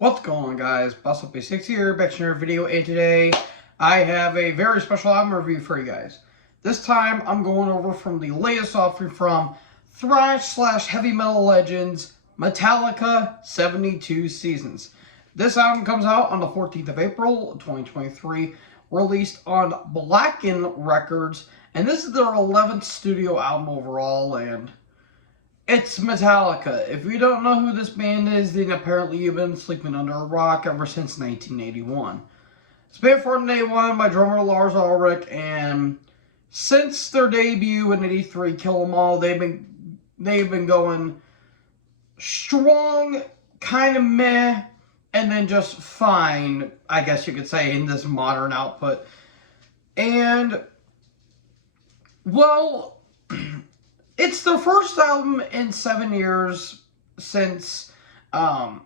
What's going on, guys? BossUp86 here, back to another video, and today I have a very special album review for you guys. This time I'm going over from the latest offering from thrash/heavy metal legends Metallica 72 Seasons. This album comes out on the 14th of April 2023, released on Blackened Records, and this is their 11th studio album overall, and it's Metallica. If you don't know who this band is, then apparently you've been sleeping under a rock ever since 1981. It's been formed in 1981 by drummer Lars Ulrich, and since their debut in '83, Kill 'Em All, they've been going strong, kind of meh, and then just fine, I guess you could say, in this modern output. And, well, it's their first album in 7 years since Hardwired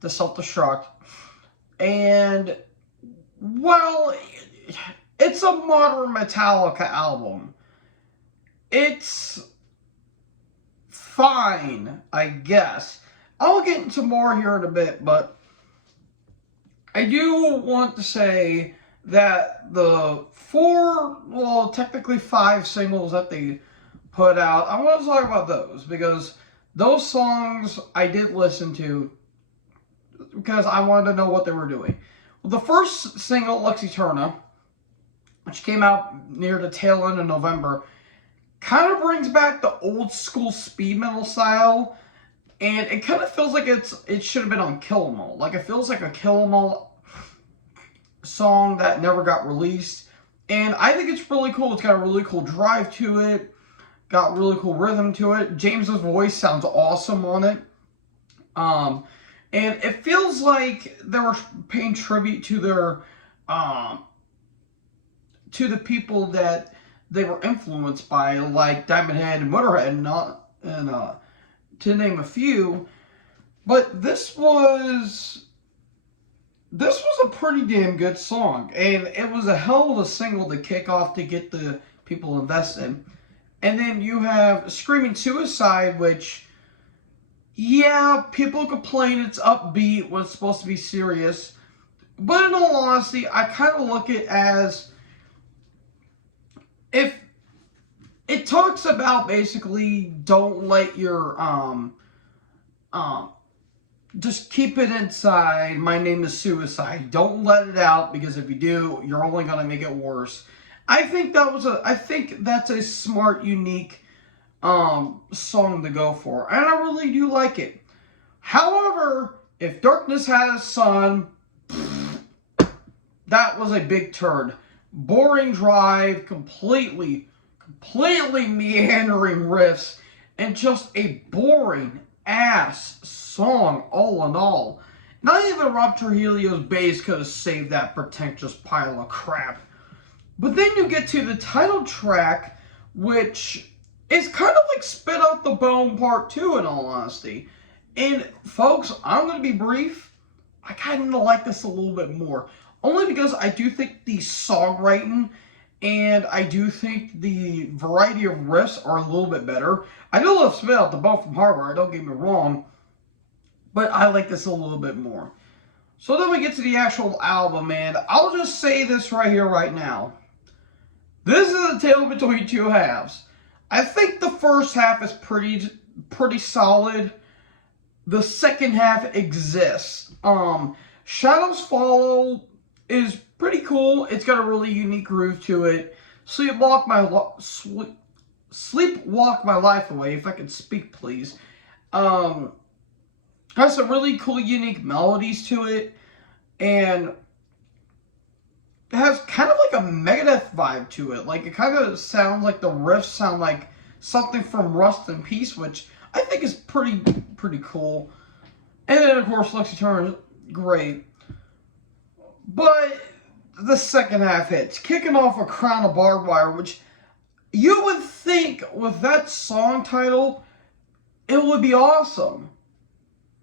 to Self-Destruct. And, well, it's a modern Metallica album. It's fine, I guess. I'll get into more here in a bit, but I do want to say that the technically 5 singles that they put out, I want to talk about those, because those songs I did listen to because I wanted to know what they were doing. Well, the first single, Lux Eterna, which came out near the tail end of November, kind of brings back the old school speed metal style, and it kind of feels like it should have been on Kill 'Em All. Like, it feels like a Kill 'Em All song that never got released, and I think it's really cool. It's got a really cool drive to it, got really cool rhythm to it. James's voice sounds awesome on it, and it feels like they were paying tribute to their to the people that they were influenced by, like Diamond Head and Motorhead, and to name a few. But this was a pretty damn good song, and it was a hell of a single to kick off to get the people invested. And then you have Screaming Suicide, which, yeah, people complain it's upbeat when it's supposed to be serious. But in all honesty, I kind of look at it as, if it talks about basically don't let your just keep it inside. My name is suicide. Don't let it out, because if you do, you're only gonna make it worse. I think that's a smart, unique song to go for, and I really do like it. However, If Darkness Has Sun, that was a big turd. Boring drive, completely meandering riffs, and just a boring ass song all in all. Not even Rob Trujillo's bass could have saved that pretentious pile of crap. But then you get to the title track, which is kind of like Spit Out the Bone Part 2, in all honesty. And folks, I'm going to be brief. I kind of like this a little bit more. Only because I do think the songwriting and I do think the variety of riffs are a little bit better. I do love Spit Out the Bone from Hardware, don't get me wrong, but I like this a little bit more. So then we get to the actual album, and I'll just say this right here, right now. This is a tale between two halves. I think the first half is pretty solid. The second half exists. Shadows Follow is pretty cool. It's got a really unique groove to it. Sleepwalk My Life Away, if I could speak, please. Has some really cool, unique melodies to it, and it has kind of like a Megadeth vibe to it. Like, it kind of sounds like the riffs sound like something from Rust in Peace, which I think is pretty cool. And then, of course, Lux Eterna is great. But the second half hits, kicking off a Crown of Barbed Wire, which you would think with that song title, it would be awesome.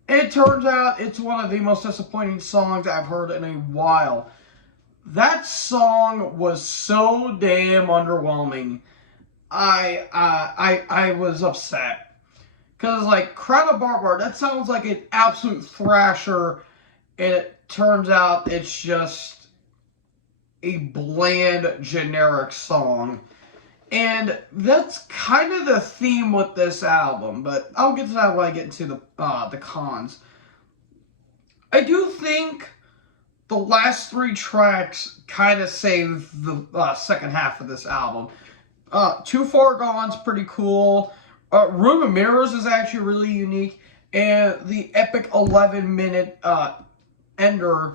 It turns out it's one of the most disappointing songs I've heard in a while. That song was so damn underwhelming. I was upset. Because, like, Crown of Barbed Wire, that sounds like an absolute thrasher, and it turns out it's just a bland, generic song. And that's kind of the theme with this album, but I'll get to that when I get into the cons. I do think the last 3 tracks kind of save the second half of this album. Too Far Gone's pretty cool. Room of Mirrors is actually really unique. And the epic 11-minute ender,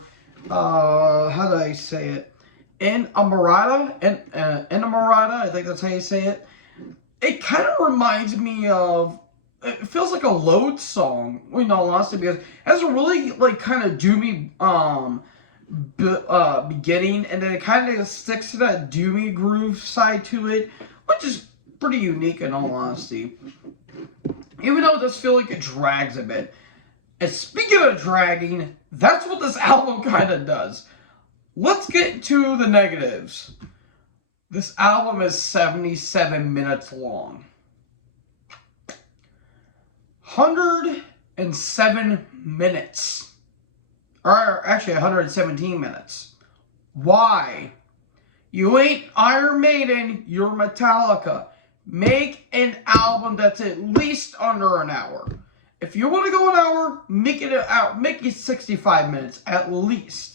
how do I say it? Enamorada, I think that's how you say it. It kind of reminds me of, it feels like a Load song, in all honesty, because it has a really, like, kind of doomy beginning, and then it kind of sticks to that doomy groove side to it, which is pretty unique in all honesty. Even though it does feel like it drags a bit. And speaking of dragging, that's what this album kind of does. Let's get to the negatives. This album is 77 minutes long. 107 minutes. Or actually 117 minutes. Why? You ain't Iron Maiden, you're Metallica. Make an album that's at least under an hour. If you want to go an hour, make it 65 minutes at least.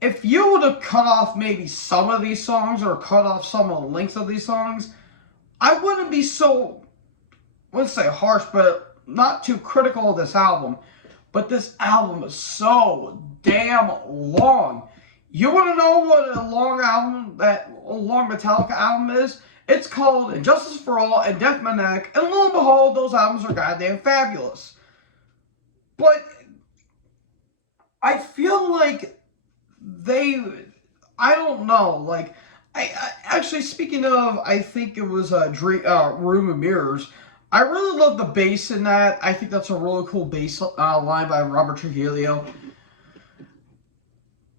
If you would have cut off maybe some of these songs or cut off some of the lengths of these songs, I wouldn't be so, I wouldn't say harsh, but not too critical of this album. But this album is so damn long. You want to know what a long Metallica album is? It's called Injustice for All and Death Magnetic, and lo and behold, those albums are goddamn fabulous. But I feel like I don't know, like, I actually, speaking of, I think it was Room of Mirrors, I really love the bass in that. I think that's a really cool bass line by Robert Trujillo.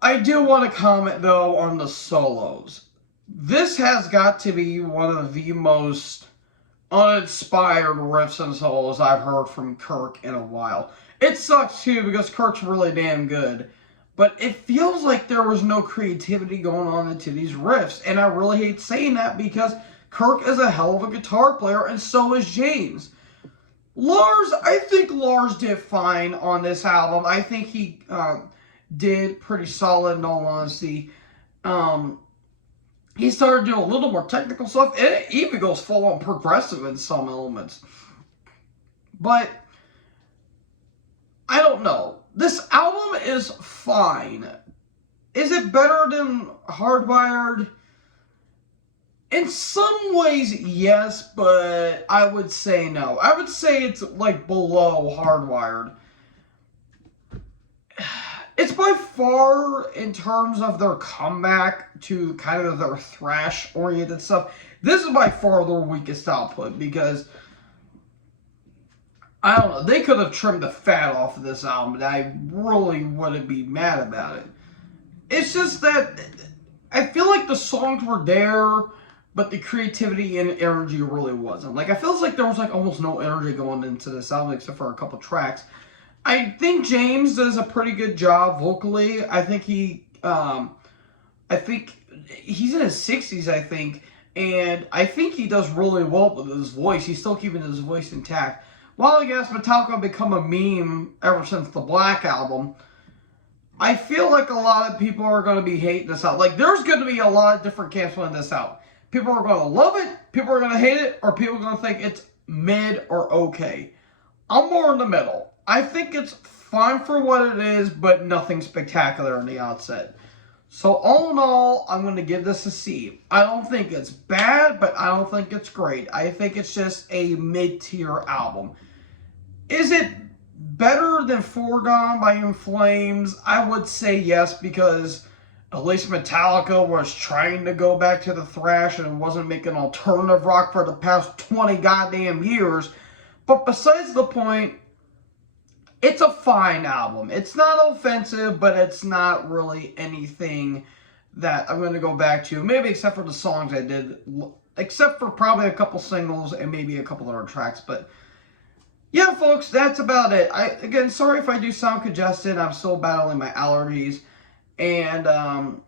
I do want to comment, though, on the solos. This has got to be one of the most uninspired riffs and solos I've heard from Kirk in a while. It sucks, too, because Kirk's really damn good. But it feels like there was no creativity going on into these riffs. And I really hate saying that because Kirk is a hell of a guitar player, and so is James. Lars, I think Lars did fine on this album. I think he did pretty solid, in all honesty. He started doing a little more technical stuff, and it even goes full-on progressive in some elements. But I don't know. This album is fine. Is it better than Hardwired? In some ways, yes, but I would say no. I would say it's like below Hardwired. It's by far, in terms of their comeback to kind of their thrash-oriented stuff, this is by far their weakest output because, I don't know, they could have trimmed the fat off of this album, and I really wouldn't be mad about it. It's just that I feel like the songs were there, but the creativity and energy really wasn't. Like, I feel like there was like almost no energy going into this album except for a couple tracks. I think James does a pretty good job vocally. I think he's in his 60s, I think, and I think he does really well with his voice. He's still keeping his voice intact. While I guess Metallica become a meme ever since the Black Album, I feel like a lot of people are going to be hating this out. Like, there's going to be a lot of different camps putting this out. People are going to love it, people are going to hate it, or people are going to think it's mid or okay. I'm more in the middle. I think it's fine for what it is, but nothing spectacular in the outset. So all in all, I'm going to give this a C. I don't think it's bad, but I don't think it's great. I think it's just a mid-tier album. Is it better than Foregone by In Flames? I would say yes, because at least Metallica was trying to go back to the thrash and wasn't making alternative rock for the past 20 goddamn years. But besides the point, it's a fine album. It's not offensive, but it's not really anything that I'm going to go back to. Maybe except for the songs I did. Except for probably a couple singles and maybe a couple other tracks. But Yeah, folks, that's about it. Again, sorry if I do sound congested. I'm still battling my allergies. And,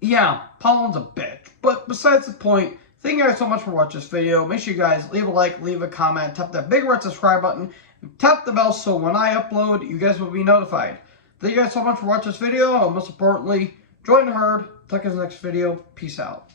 yeah, pollen's a bitch. But besides the point, thank you guys so much for watching this video. Make sure you guys leave a like, leave a comment, tap that big red subscribe button, and tap the bell so when I upload, you guys will be notified. Thank you guys so much for watching this video, and most importantly, join the herd. Talk to you in the next video. Peace out.